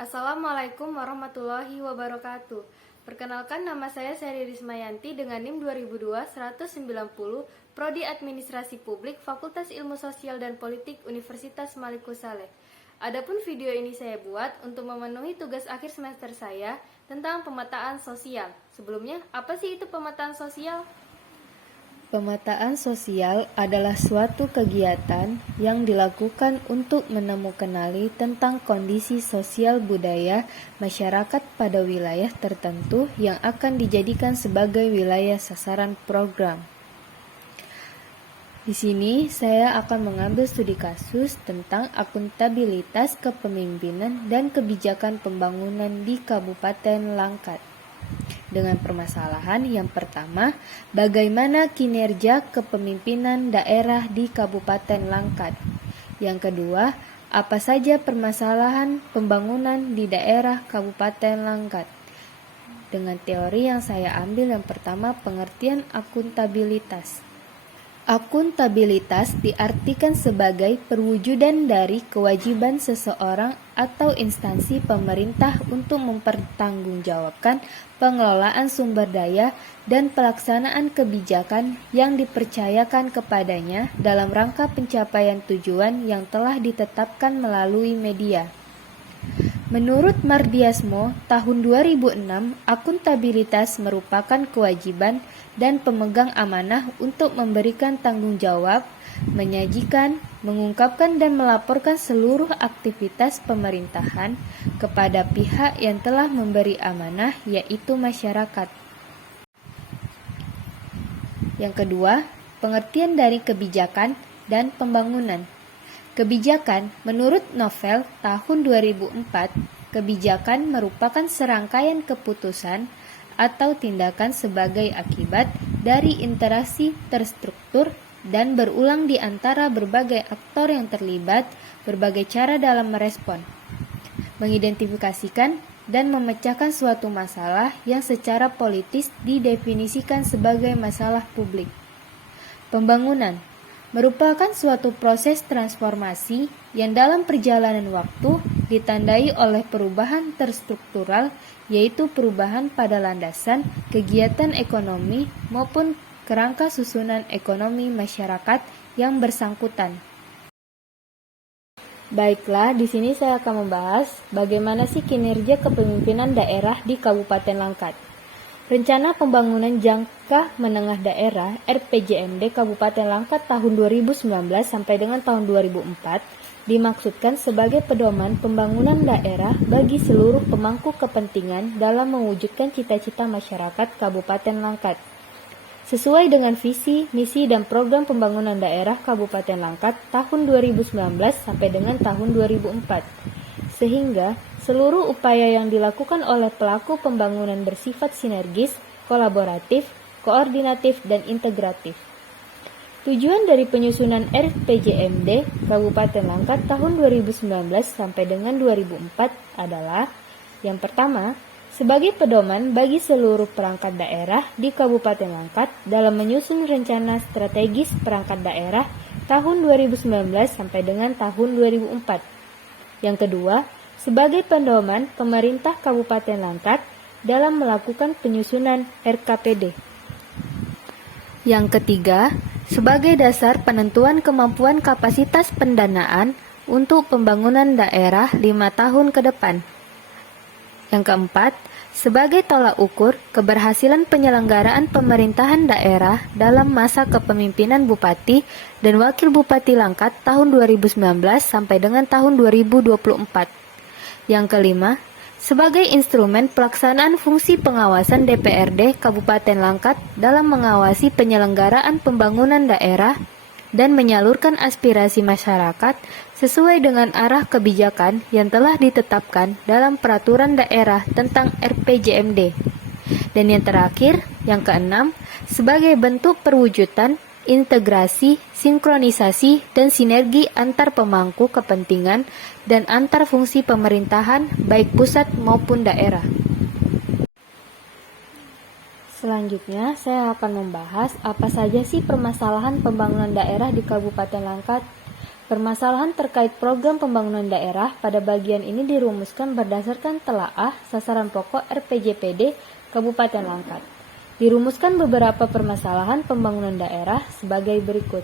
Assalamualaikum warahmatullahi wabarakatuh. Perkenalkan, nama saya Seri Rismayanti dengan NIM 2002-190, Prodi Administrasi Publik, Fakultas Ilmu Sosial dan Politik, Universitas Maliku Saleh. Adapun video ini saya buat untuk memenuhi tugas akhir semester saya tentang pemetaan sosial. Sebelumnya, apa sih itu pemetaan sosial? Pemetaan sosial adalah suatu kegiatan yang dilakukan untuk menemukanali tentang kondisi sosial budaya masyarakat pada wilayah tertentu yang akan dijadikan sebagai wilayah sasaran program. Di sini saya akan mengambil studi kasus tentang akuntabilitas kepemimpinan dan kebijakan pembangunan di Kabupaten Langkat. Dengan permasalahan yang pertama, bagaimana kinerja kepemimpinan daerah di Kabupaten Langkat. Yang kedua, apa saja permasalahan pembangunan di daerah Kabupaten Langkat. Dengan teori yang saya ambil, yang pertama, pengertian akuntabilitas. Akuntabilitas diartikan sebagai perwujudan dari kewajiban seseorang atau instansi pemerintah untuk mempertanggungjawabkan pengelolaan sumber daya dan pelaksanaan kebijakan yang dipercayakan kepadanya dalam rangka pencapaian tujuan yang telah ditetapkan melalui media. Menurut Mardiasmo, tahun 2006, akuntabilitas merupakan kewajiban dan pemegang amanah untuk memberikan tanggung jawab, menyajikan, mengungkapkan dan melaporkan seluruh aktivitas pemerintahan kepada pihak yang telah memberi amanah, yaitu masyarakat. Yang kedua, pengertian dari kebijakan dan pembangunan. Kebijakan, menurut Novel tahun 2004, kebijakan merupakan serangkaian keputusan atau tindakan sebagai akibat dari interaksi terstruktur dan berulang di antara berbagai aktor yang terlibat, berbagai cara dalam merespon, mengidentifikasikan dan memecahkan suatu masalah yang secara politis didefinisikan sebagai masalah publik. Pembangunan merupakan suatu proses transformasi yang dalam perjalanan waktu ditandai oleh perubahan terstruktural, yaitu perubahan pada landasan kegiatan ekonomi maupun kerangka susunan ekonomi masyarakat yang bersangkutan. Baiklah, di sini saya akan membahas bagaimana sih kinerja kepemimpinan daerah di Kabupaten Langkat. Rencana Pembangunan Jangka Menengah Daerah (RPJMD) Kabupaten Langkat tahun 2019 sampai dengan tahun 2004 dimaksudkan sebagai pedoman pembangunan daerah bagi seluruh pemangku kepentingan dalam mewujudkan cita-cita masyarakat Kabupaten Langkat. Sesuai dengan visi, misi, dan program pembangunan daerah Kabupaten Langkat tahun 2019 sampai dengan tahun 2004. Sehingga seluruh upaya yang dilakukan oleh pelaku pembangunan bersifat sinergis, kolaboratif, koordinatif, dan integratif. Tujuan dari penyusunan RPJMD Kabupaten Langkat tahun 2019 sampai dengan 2004 adalah: yang pertama, sebagai pedoman bagi seluruh perangkat daerah di Kabupaten Langkat dalam menyusun rencana strategis perangkat daerah tahun 2019 sampai dengan tahun 2004. Yang kedua, sebagai pedoman pemerintah Kabupaten Langkat dalam melakukan penyusunan RKPD. Yang ketiga, sebagai dasar penentuan kemampuan kapasitas pendanaan untuk pembangunan daerah 5 tahun ke depan. Yang keempat, sebagai tolak ukur keberhasilan penyelenggaraan pemerintahan daerah dalam masa kepemimpinan Bupati dan Wakil Bupati Langkat tahun 2019 sampai dengan tahun 2024. Yang kelima, sebagai instrumen pelaksanaan fungsi pengawasan DPRD Kabupaten Langkat dalam mengawasi penyelenggaraan pembangunan daerah dan menyalurkan aspirasi masyarakat sesuai dengan arah kebijakan yang telah ditetapkan dalam peraturan daerah tentang RPJMD. Dan yang terakhir, yang keenam, sebagai bentuk perwujudan integrasi, sinkronisasi, dan sinergi antar pemangku kepentingan dan antar fungsi pemerintahan baik pusat maupun daerah. Selanjutnya, saya akan membahas apa saja sih permasalahan pembangunan daerah di Kabupaten Langkat. Permasalahan terkait program pembangunan daerah pada bagian ini dirumuskan berdasarkan telaah sasaran pokok RPJPD Kabupaten Langkat. Dirumuskan beberapa permasalahan pembangunan daerah sebagai berikut.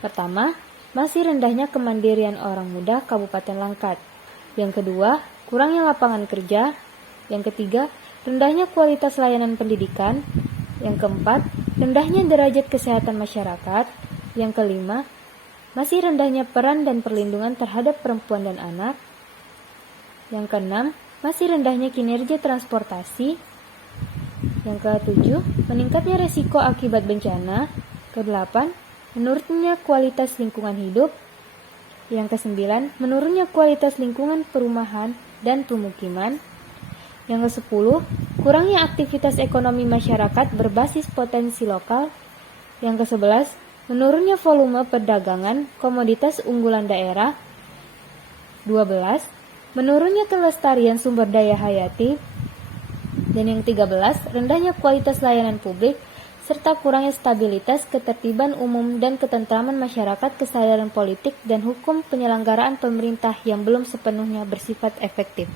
Pertama, masih rendahnya kemandirian orang muda Kabupaten Langkat. Yang kedua, kurangnya lapangan kerja. Yang ketiga, rendahnya kualitas layanan pendidikan. Yang keempat, rendahnya derajat kesehatan masyarakat. Yang kelima, masih rendahnya peran dan perlindungan terhadap perempuan dan anak. Yang keenam, masih rendahnya kinerja transportasi. Yang ketujuh, meningkatnya resiko akibat bencana. Kedelapan, menurunnya kualitas lingkungan hidup. Yang kesembilan, menurunnya kualitas lingkungan perumahan dan pemukiman. Yang kesepuluh, kurangnya aktivitas ekonomi masyarakat berbasis potensi lokal. Yang kesebelas, menurunnya volume perdagangan komoditas unggulan daerah. 12. Menurunnya kelestarian sumber daya hayati. Dan yang 13, rendahnya kualitas layanan publik serta kurangnya stabilitas, ketertiban umum dan ketentraman masyarakat, kesadaran politik dan hukum penyelenggaraan pemerintah yang belum sepenuhnya bersifat efektif.